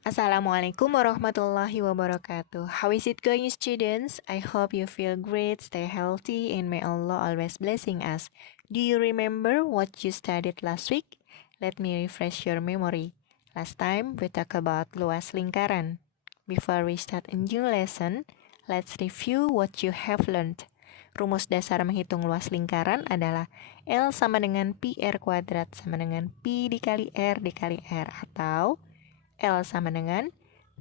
Assalamualaikum warahmatullahi wabarakatuh. How is it going, students? I hope you feel great, stay healthy, and may Allah always blessing us. Do you remember what you studied last week? Let me refresh your memory. Last time we talked about luas lingkaran. Before we start a new lesson, let's review what you have learned. Rumus dasar menghitung luas lingkaran adalah L sama dengan pi R kuadrat sama dengan pi dikali R dikali R, atau L sama dengan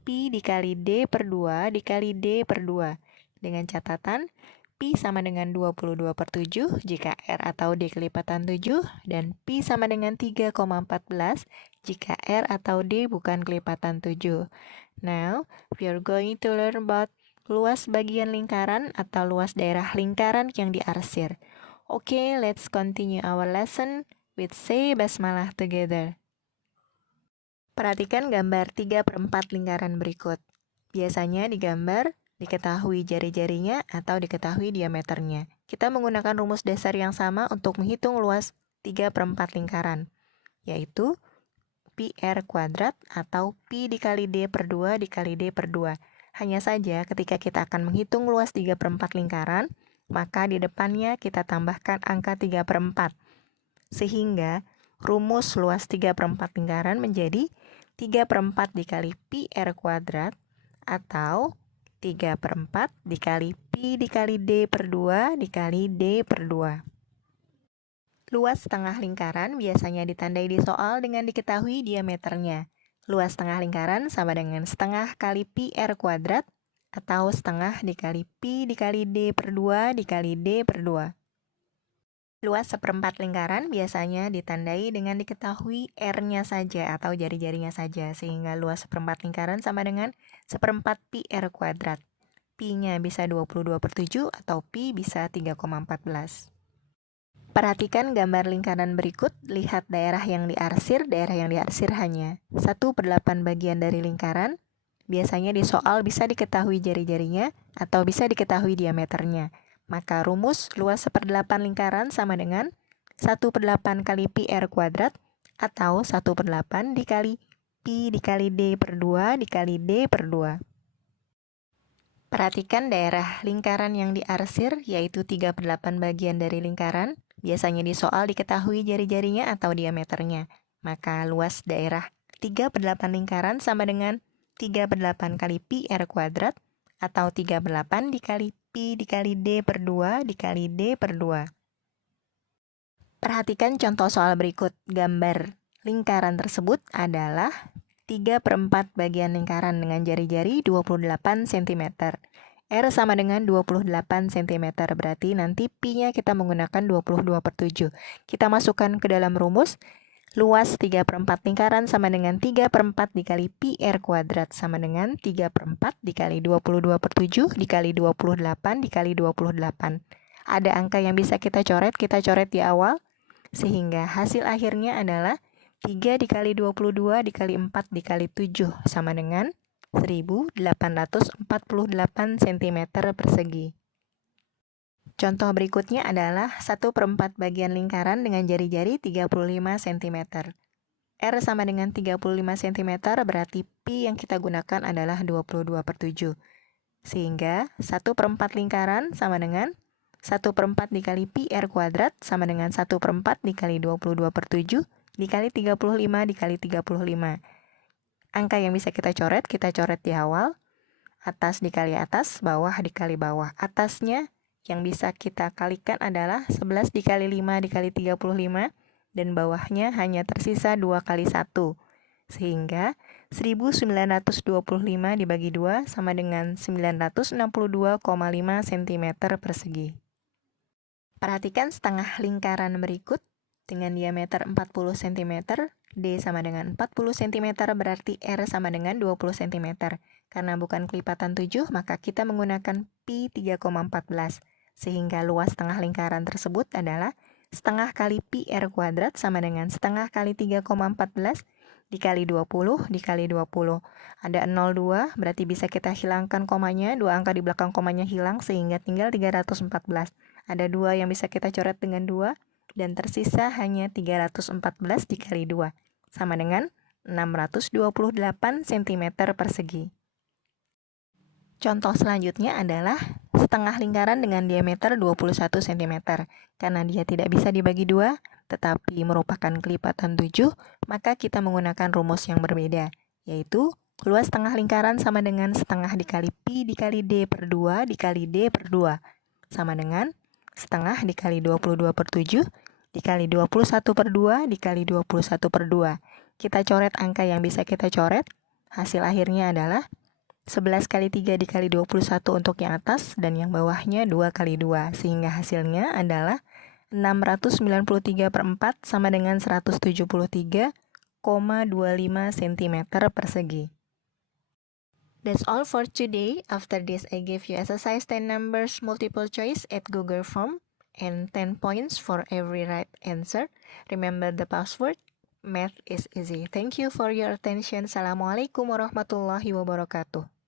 pi dikali D per 2 dikali D per 2. Dengan catatan, pi sama dengan 22 per 7 jika R atau D kelipatan 7, dan pi sama dengan 3,14 jika R atau D bukan kelipatan 7. Now, we are going to learn about luas bagian lingkaran atau luas daerah lingkaran yang diarsir. Okay, let's continue our lesson with say basmalah together. Perhatikan gambar 3/4 lingkaran berikut. Biasanya digambar diketahui jari-jarinya atau diketahui diameternya. Kita menggunakan rumus dasar yang sama untuk menghitung luas 3/4 lingkaran, yaitu pi R kuadrat atau pi dikali D per 2 dikali D per 2. Hanya saja ketika kita akan menghitung luas 3/4 lingkaran, maka di depannya kita tambahkan angka 3/4. Sehingga rumus luas 3/4 lingkaran menjadi 3/4 dikali pi R kuadrat atau 3/4 dikali pi dikali D per 2 dikali D per 2. Luas setengah lingkaran biasanya ditandai di soal dengan diketahui diameternya. Luas setengah lingkaran sama dengan setengah kali pi R kuadrat atau setengah dikali pi dikali D per 2 dikali D per 2. Luas seperempat lingkaran biasanya ditandai dengan diketahui R-nya saja atau jari-jarinya saja, sehingga luas seperempat lingkaran sama dengan seperempat pi R kuadrat. Pi-nya bisa 22 per 7 atau pi bisa 3,14. Perhatikan gambar lingkaran berikut, lihat daerah yang diarsir hanya 1/8 bagian dari lingkaran. Biasanya di soal bisa diketahui jari-jarinya atau bisa diketahui diameternya. Maka rumus luas 1/8 lingkaran sama dengan 1/8 kali pi R kuadrat atau 1/8 dikali pi dikali D per 2 dikali D per 2. Perhatikan daerah lingkaran yang diarsir, yaitu 3/8 bagian dari lingkaran. Biasanya di soal diketahui jari-jarinya atau diameternya. Maka luas daerah 3/8 lingkaran sama dengan 3/8 kali pi R kuadrat atau 3/8 dikali pi dikali D per 2 dikali D per 2. Perhatikan contoh soal berikut. Gambar lingkaran tersebut adalah 3/4 bagian lingkaran dengan jari-jari 28 cm. R sama dengan 28 cm, berarti nanti pi-nya kita menggunakan 22 per 7. Kita masukkan ke dalam rumus. Luas 3/4 lingkaran sama dengan 3/4 dikali pi R kuadrat sama dengan 3/4 dikali 22 per 7 dikali 28 dikali 28. Ada angka yang bisa kita coret di awal, sehingga hasil akhirnya adalah 3 dikali 22 dikali 4 dikali 7 sama dengan 1848 cm persegi. Contoh berikutnya adalah 1/4 bagian lingkaran dengan jari-jari 35 cm. R sama dengan 35 cm, berarti pi yang kita gunakan adalah 22 per 7. Sehingga 1/4 lingkaran sama dengan 1/4 dikali pi R kuadrat sama dengan 1/4 dikali 22 per 7 dikali 35 dikali 35. Angka yang bisa kita coret di awal. Atas dikali atas, bawah dikali bawah. Atasnya yang bisa kita kalikan adalah 11 dikali 5 dikali 35, dan bawahnya hanya tersisa 2 kali 1. Sehingga 1925 dibagi 2 sama dengan 962,5 cm persegi. Perhatikan setengah lingkaran berikut dengan diameter 40 cm, D sama dengan 40 cm, berarti R sama dengan 20 cm. Karena bukan kelipatan 7, maka kita menggunakan pi 3,14. Sehingga luas setengah lingkaran tersebut adalah setengah kali pi R kuadrat sama dengan setengah kali 3,14 dikali 20 dikali 20. Ada 02, berarti bisa kita hilangkan komanya, 2 angka di belakang komanya hilang sehingga tinggal 314. Ada 2 yang bisa kita coret dengan 2, dan tersisa hanya 314 dikali 2, sama dengan 628 cm persegi. Contoh selanjutnya adalah setengah lingkaran dengan diameter 21 cm. Karena dia tidak bisa dibagi dua, tetapi merupakan kelipatan 7, maka kita menggunakan rumus yang berbeda, yaitu luas setengah lingkaran sama dengan setengah dikali pi dikali d per 2 dikali d per 2, sama dengan setengah dikali 22 per 7 dikali 21 per 2 dikali 21 per 2. Kita coret angka yang bisa kita coret, hasil akhirnya adalah 11 kali 3 dikali 21 untuk yang atas dan yang bawahnya 2 kali 2, sehingga hasilnya adalah 693 per 4 sama dengan 173,25 cm persegi. That's all for today. After this, I give you exercise 10 numbers multiple choice at Google Form and 10 points for every right answer. Remember the password. Math is easy. Thank you for your attention. Assalamualaikum warahmatullahi wabarakatuh.